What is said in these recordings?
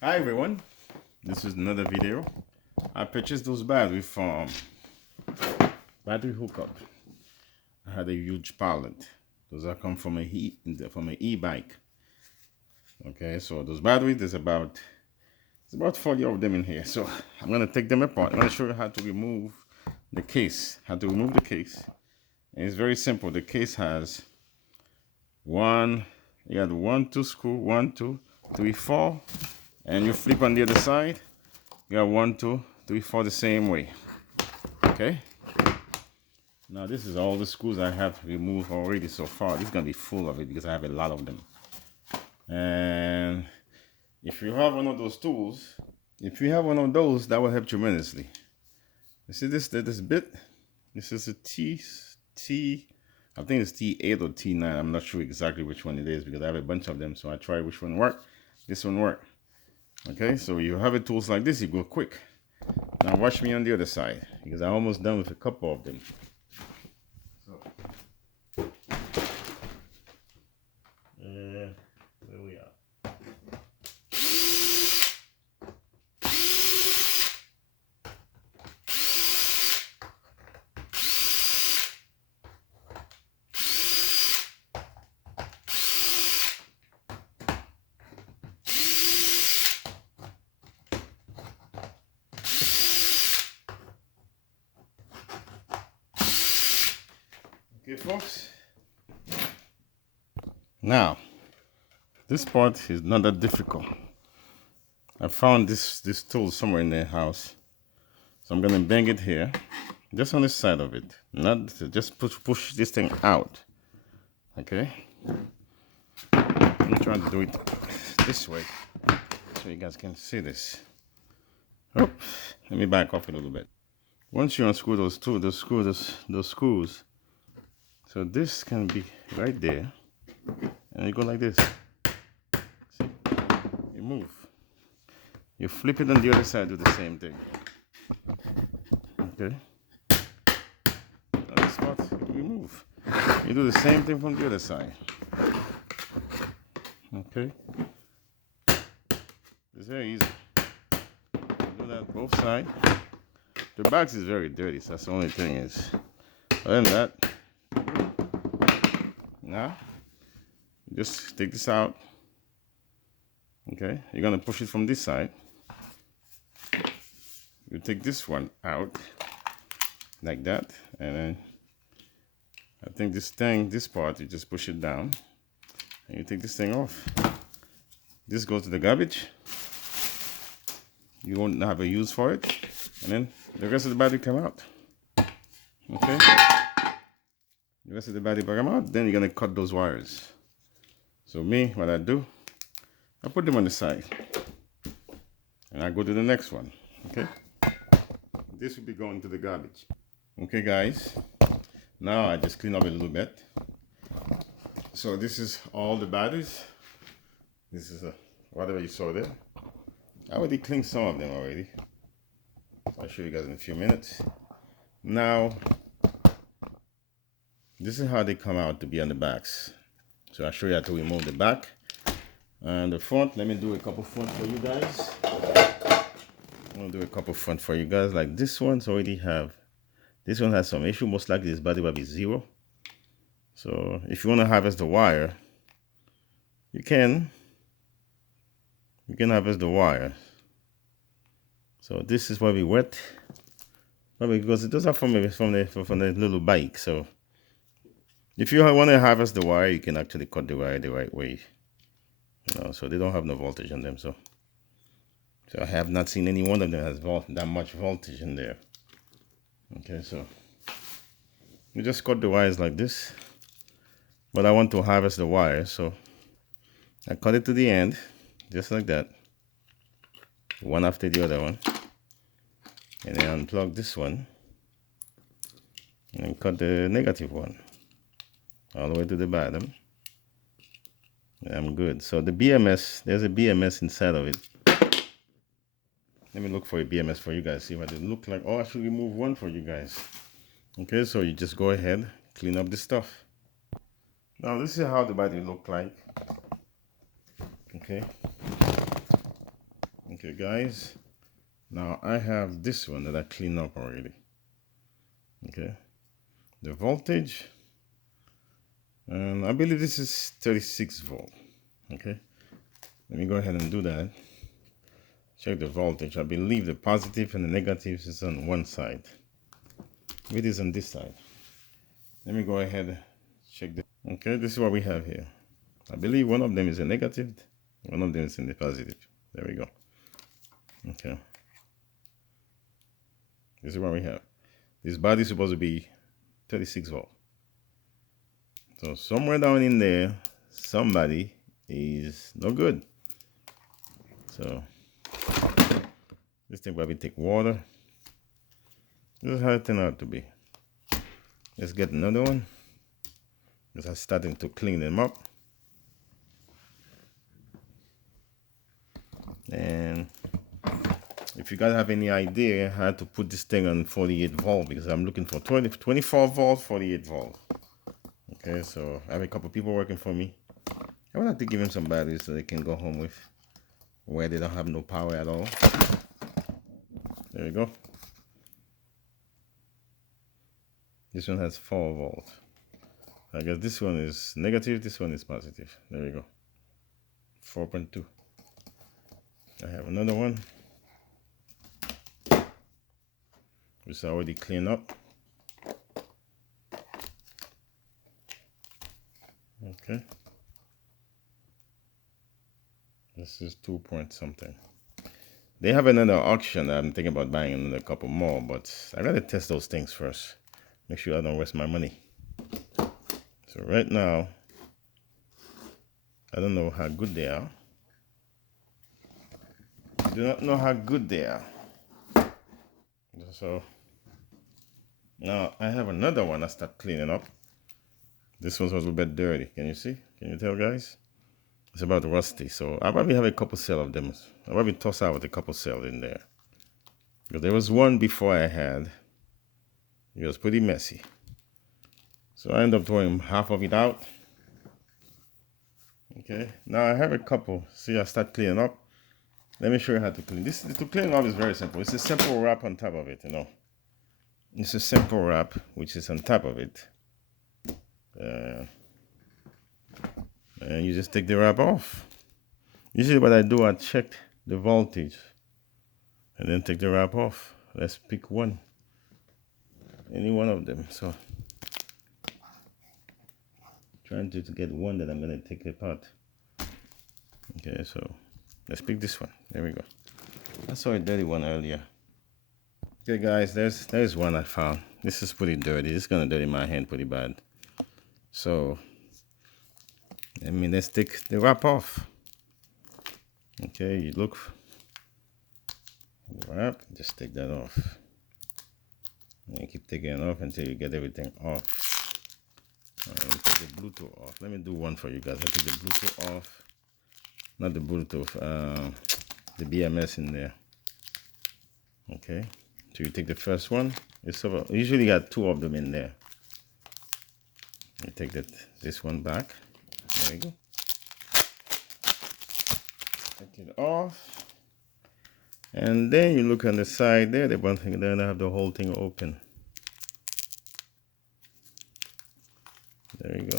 Hi everyone, this is another video. I purchased those batteries from Battery Hookup. I had a huge pallet. Those are come from from an e-bike. Okay, so those batteries, there's about 40 of them in here. So I'm gonna take them apart. I'm gonna show you how to remove the case. And it's very simple. The case has you got two screw, one, two, three, four, and you flip on the other side. You got one, two, three, four the same way. Okay. Now this is all the screws I have removed already so far. This is gonna be full of it because I have a lot of them. And if you have one of those tools, that will help tremendously. You see this bit? This is a I think it's T8 or T9. I'm not sure exactly which one it is because I have a bunch of them. So I try which one work. This one work. Okay, so you have a tools like this, you go quick. Now watch me on the other side because I'm almost done with a couple of them. There we are. Okay, folks. Now, this part is not that difficult. I found this tool somewhere in the house. So I'm gonna bang it here. Just on the side of it. Not just push this thing out. Okay? I'm trying to do it this way so you guys can see this. Oh, let me back off a little bit. Once you unscrew those screws, so this can be right there, and you go like this. See, you move. You flip it on the other side, do the same thing. Okay. On this spot, you move. You do the same thing from the other side. Okay. It's very easy. You do that both sides. The box is very dirty, so that's the only thing is. Other than that, now just take this out. Okay, you're gonna push it from this side. You take this one out like that, and then I think this part, you just push it down, and you take this thing off. This goes to the garbage. You won't have a use for it, and then the rest of the battery come out. Okay, the rest of the battery come out. Then you're gonna cut those wires. So me, what I do, I put them on the side, and I go to the next one. Okay, this will be going to the garbage. Okay, guys. Now I just clean up a little bit. So this is all the batteries. This is whatever you saw there. I already cleaned some of them already. I'll show you guys in a few minutes. Now, this is how they come out to be on the backs. So I'll show you how to remove the back. And the front, let me do a couple front for you guys. I'm gonna do a couple front for you guys. Like this one's already have, this one has some issue. Most likely this battery will be 0. So if you want to harvest the wire, you can harvest the wire. So this is probably wet, probably because it does have from the little bike. So if you want to harvest the wire, you can actually cut the wire the right way. So they don't have no voltage on them. So I have not seen any one of them has that much voltage in there. Okay, so you just cut the wires like this. But I want to harvest the wire, so I cut it to the end, just like that, one after the other one, and then unplug this one, and cut the negative one all the way to the bottom. And I'm good. So the BMS, there's a BMS inside of it. Let me look for a BMS for you guys, see what it look like. Oh, I should remove one for you guys. Okay, so you just go ahead, clean up the stuff. Now this is how the battery look like. Okay, Okay, guys. Now I have this one that I cleaned up already. Okay. The voltage, and I believe this is 36 volt. Okay. Let me go ahead and do that. Check the voltage. I believe the positive and the negative is on one side. It is on this side. Let me go ahead and check the. Okay, this is what we have here. I believe one of them is a negative, one of them is in the positive. There we go. Okay. This is what we have. This body is supposed to be 36 volt. So somewhere down in there, somebody is no good. So this thing probably take water. This is how it turned out to be. Let's get another one. Because I'm starting to clean them up. And if you guys have any idea how to put this thing on 48 volt, because I'm looking for 24 volt, 48 volt. Okay, so I have a couple people working for me. I would like to give them some batteries so they can go home with, where they don't have no power at all. There we go. This one has 4 volt. I guess this one is negative, this one is positive. There we go. 4.2. I have another one, which is already cleaned up. Okay. This is 2 point something. They have another auction that I'm thinking about buying another couple more, but I gotta test those things first. Make sure I don't waste my money. So right now, I don't know how good they are. I do not know how good they are. So now I have another one I start cleaning up. This one's a little bit dirty. Can you see? Can you tell, guys? It's about rusty. So I probably have a couple cell of them. I probably toss out with a couple cells in there. Because there was one before I had. It was pretty messy. So I end up throwing half of it out. Okay. Now I have a couple. See, I start cleaning up. Let me show you how to clean. This to clean up is very simple. It's a simple wrap on top of it, you know. It's a simple wrap which is on top of it. And you just take the wrap off. Usually what I do, I check the voltage and then take the wrap off. Let's pick one. Any one of them. So trying to get one that I'm gonna take apart. Okay, so let's pick this one. There we go. I saw a dirty one earlier. Okay guys, there's one I found. This is pretty dirty. It's gonna dirty my hand pretty bad. So let's take the wrap off. Okay, you look the wrap, just take that off. And you keep taking it off until you get everything off. Let me take the Bluetooth off. Let me do one for you guys. I take the Bluetooth off. Not the Bluetooth, the BMS in there. Okay, so you take the first one. It's over. Usually got 2 of them in there. You take this one back. There you go. Take it off. And then you look on the side there, the one thing, then I have the whole thing open. There you go.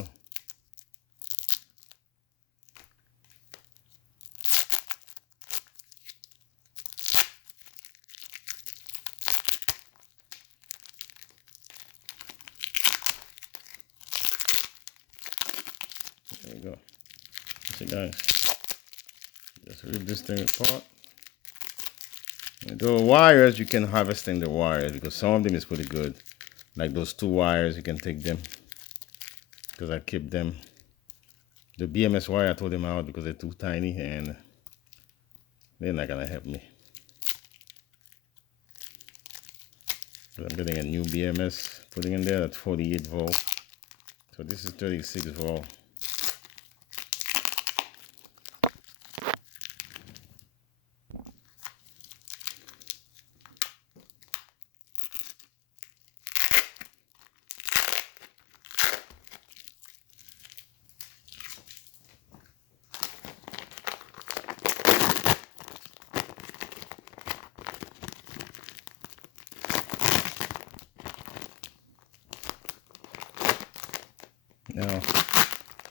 There you go. See guys, just rip this thing apart. The wires, you can harvesting the wires because some of them is pretty good. Like those 2 wires, you can take them because I keep them. The BMS wire, I throw them out because they're too tiny and they're not gonna help me. So I'm getting a new BMS, putting in there at 48 volt. So this is 36 volt.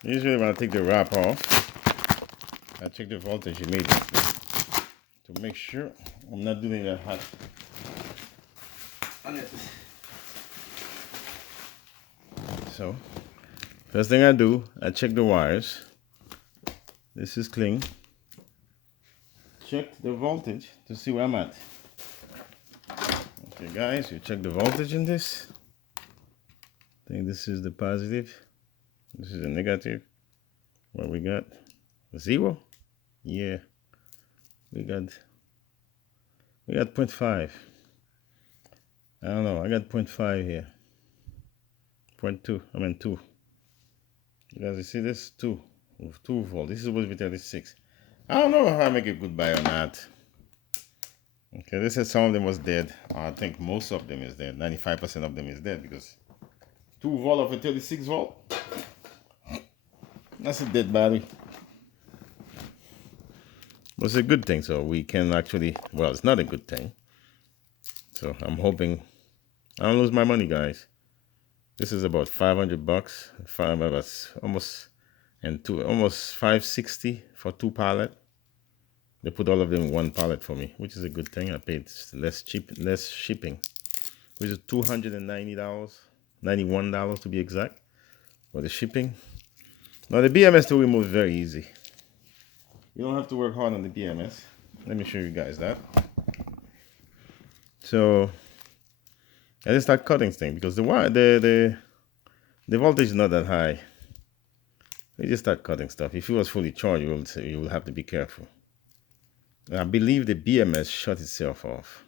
Usually when I take the wrap off, I check the voltage immediately to make sure I'm not doing that hot on it. So first thing I do, I check the wires. This is clean. Check the voltage to see where I'm at. Okay guys, you check the voltage in this. I think this is the positive. This is the negative. What we got? 0? Yeah. We got 0.5. I don't know. I got 0.5 here. 0.2. I mean 2. You guys, you see this? 2 volt. This is supposed to be 36. I don't know if I make a good buy or not. Okay, they said some of them was dead. I think most of them is dead. 95% of them is dead because 2 volt of a 36 volt. That's a dead battery. But it's a good thing, so we can actually, well, it's not a good thing. So I'm hoping I don't lose my money, guys. This is about 500 bucks. Almost 560 for 2 pallet. They put all of them in 1 pallet for me, which is a good thing. I paid less shipping, which is $290, $91 to be exact, for the shipping. Now the BMS to remove is very easy. You don't have to work hard on the BMS. Let me show you guys that. So I just start cutting things because the voltage is not that high. You just start cutting stuff. If it was fully charged, you will have to be careful. I believe the BMS shut itself off.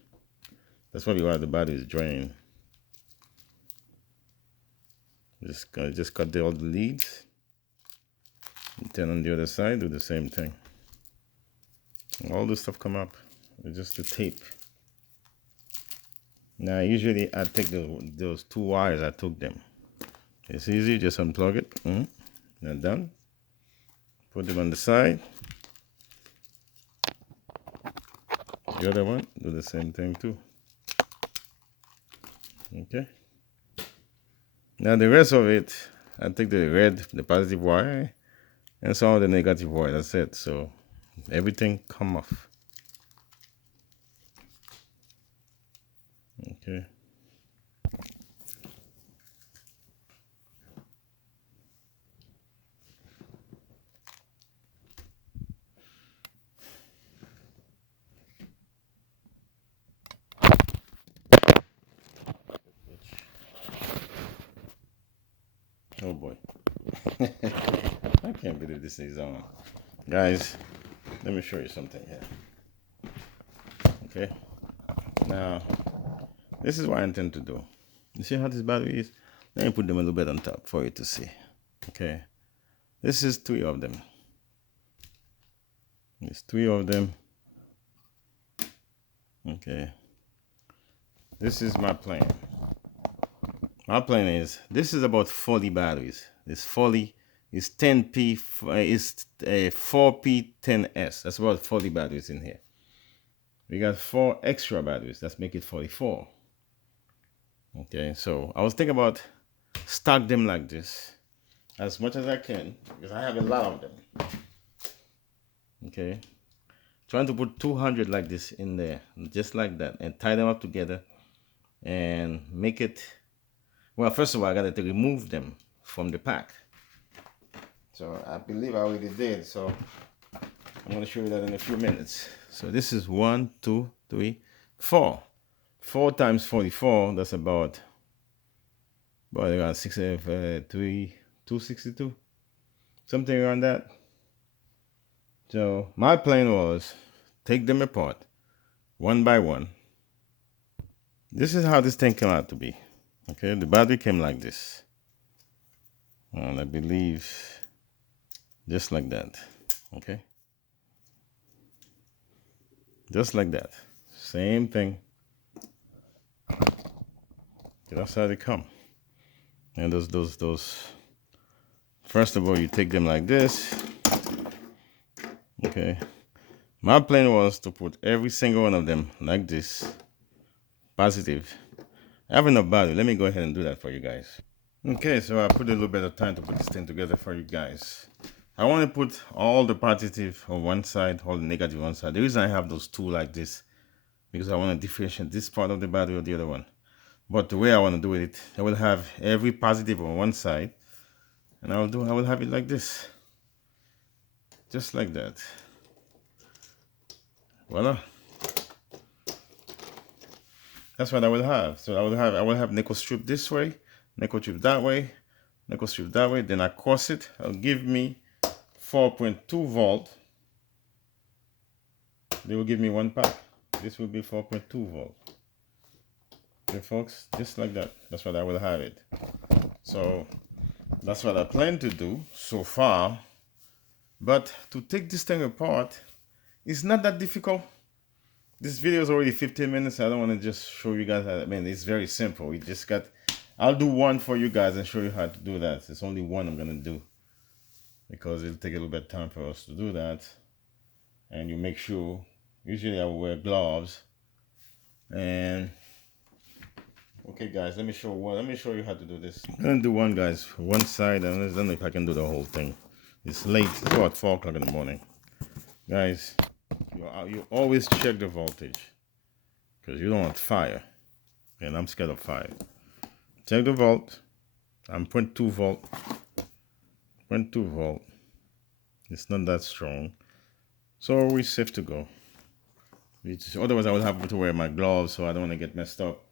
That's probably why the battery is drained. Just cut all the leads. And turn on the other side, do the same thing. And all this stuff come up. It's just the tape. Now usually I take those 2 wires, I took them. It's easy, just unplug it. Now done. Put them on the side. The other one, do the same thing too. Okay. Now the rest of it, I take the positive wire, and some of the negative wire. That's it. So everything come off. Okay. Oh boy. I can't believe this is on. Guys, let me show you something here. Okay. Now, this is what I intend to do. You see how this battery is? Let me put them a little bit on top for you to see. Okay. This is 3 of them. There's 3 of them. Okay. This is my plan. My plan is, this is about 40 batteries. This 40 is 10P, is 4P10S. That's about 40 batteries in here. We got 4 extra batteries. Let's make it 44. Okay, so I was thinking about stack them like this as much as I can because I have a lot of them. Okay, trying to put 200 like this in there, just like that, and tie them up together and make it. Well, first of all, I got to remove them from the pack. So I believe I already did. So I'm going to show you that in a few minutes. So this is 1, 2, 3, 4. 4 times 44. That's about 262, something around that. So my plan was take them apart, one by one. This is how this thing came out to be. Okay, the battery came like this, and I believe just like that. Okay, just like that, same thing. That's how they come. And those. First of all, you take them like this. Okay, my plan was to put every single one of them like this, positive. I have enough battery. Let me go ahead and do that for you guys. Okay, so I put a little bit of time to put this thing together for you guys. I want to put all the positive on one side, all the negative on one side. The reason I have those two like this, because I want to differentiate this part of the battery or the other one. But the way I want to do it, I will have every positive on one side, and I will have it like this, just like that. Voila. That's what I will have. So I will have nickel strip this way, nickel strip that way, nickel strip that way. Then I cross it. It'll give me 4.2 volt. They will give me one pack. This will be 4.2 volt. Okay, folks, just like that. That's what I will have it. So that's what I plan to do so far. But to take this thing apart, it's not that difficult. This video is already 15 minutes. I don't want to just show you guys. I mean, it's very simple. We just got, I'll do one for you guys and show you how to do that. It's only one I'm going to do because it'll take a little bit of time for us to do that. And you make sure, usually I will wear gloves. And okay guys, let me show you how to do this. I'm going to do one, guys, for one side, and I don't know if I can do the whole thing. It's late. It's about 4 o'clock in the morning. Guys, you always check the voltage because you don't want fire, and I'm scared of fire. Check the volt. I'm 0.2 volt. 0.2 volt. It's not that strong, so we're safe to go. Otherwise, I would have to wear my gloves, so I don't want to get messed up.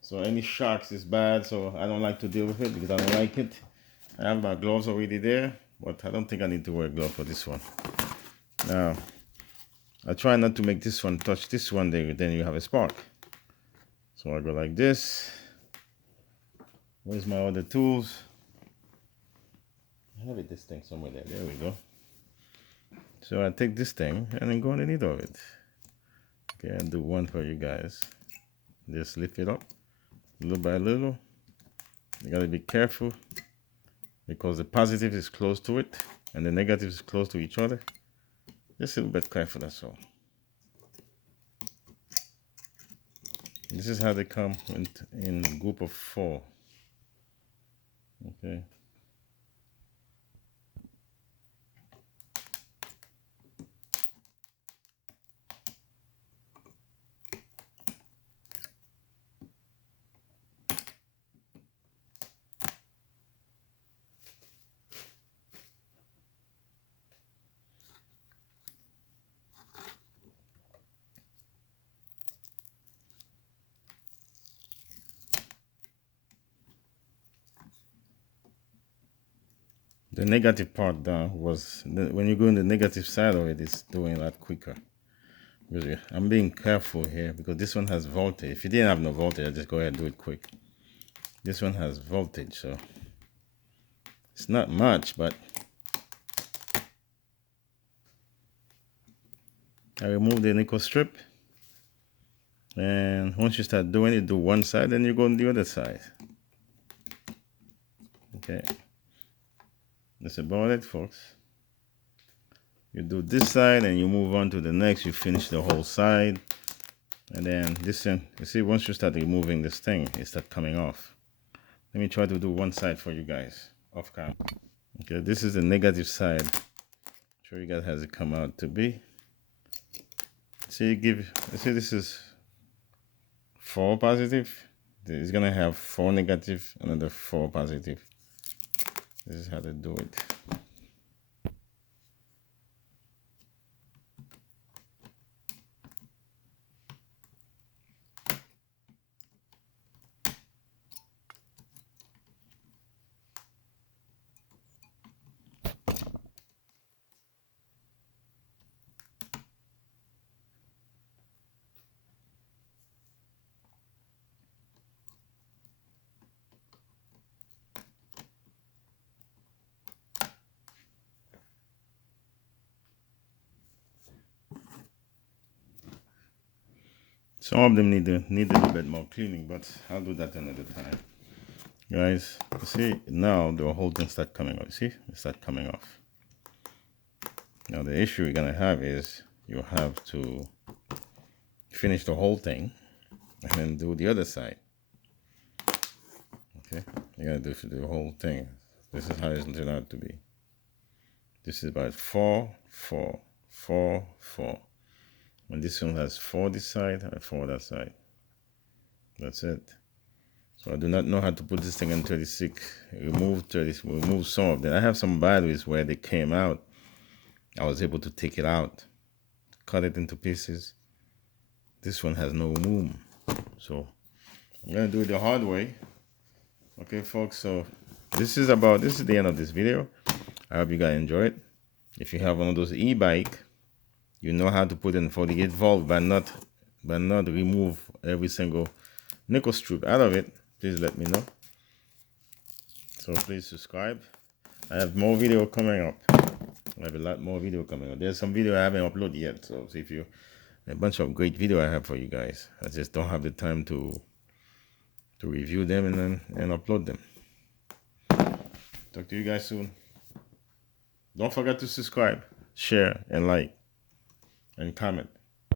So any shocks is bad, so I don't like to deal with it because I don't like it. I have my gloves already there, but I don't think I need to wear gloves for this one. Now, I try not to make this one touch this one, then you have a spark. So I go like this. Where's my other tools? I have this thing somewhere there. There we go. So I take this thing and then go underneath of it. Okay, I'll do one for you guys. Just lift it up little by little. You gotta be careful because the positive is close to it and the negative is close to each other. Just a little bit careful, that's all. This is how they come in a group of 4. Okay. The negative part down was when you go in the negative side of it, it's doing a lot quicker. Really, I'm being careful here because this one has voltage. If you didn't have no voltage, I'd just go ahead and do it quick. This one has voltage, so it's not much, but I remove the nickel strip. And once you start doing it, do one side, then you go on the other side. Okay. That's about it, folks. You do this side and you move on to the next. You finish the whole side. And then this thing, you see, once you start removing this thing, it starts coming off. Let me try to do one side for you guys, off camera. Okay, this is the negative side. Show you guys how it come out to be. See, this is 4 positive. It's gonna have 4 negative, another 4 positive. This is how to do it. Some of them need a little bit more cleaning, but I'll do that another time. Guys, you see, now the whole thing start coming off. See, it start coming off. Now the issue you're gonna have is you have to finish the whole thing and then do the other side. Okay, You gotta do the whole thing. This is how it's turned out to be. This is about 4, 4, 4, 4. And this one has 4 this side and 4 that side. That's it. So I do not know how to put this thing in 36. Remove some of them. I have some batteries where they came out. I was able to take it out, cut it into pieces. This one has no room. So I'm gonna do it the hard way. Okay, folks, so this is the end of this video. I hope you guys enjoy it. If you have one of those e-bike, you know how to put in 48 volt but not remove every single nickel strip out of it. Please let me know. So please subscribe. I have more video coming up. I have a lot more video coming up. There's some video I haven't uploaded yet. So if you a bunch of great video I have for you guys. I just don't have the time to review them and upload them. Talk to you guys soon. Don't forget to subscribe, share, and like, and comment.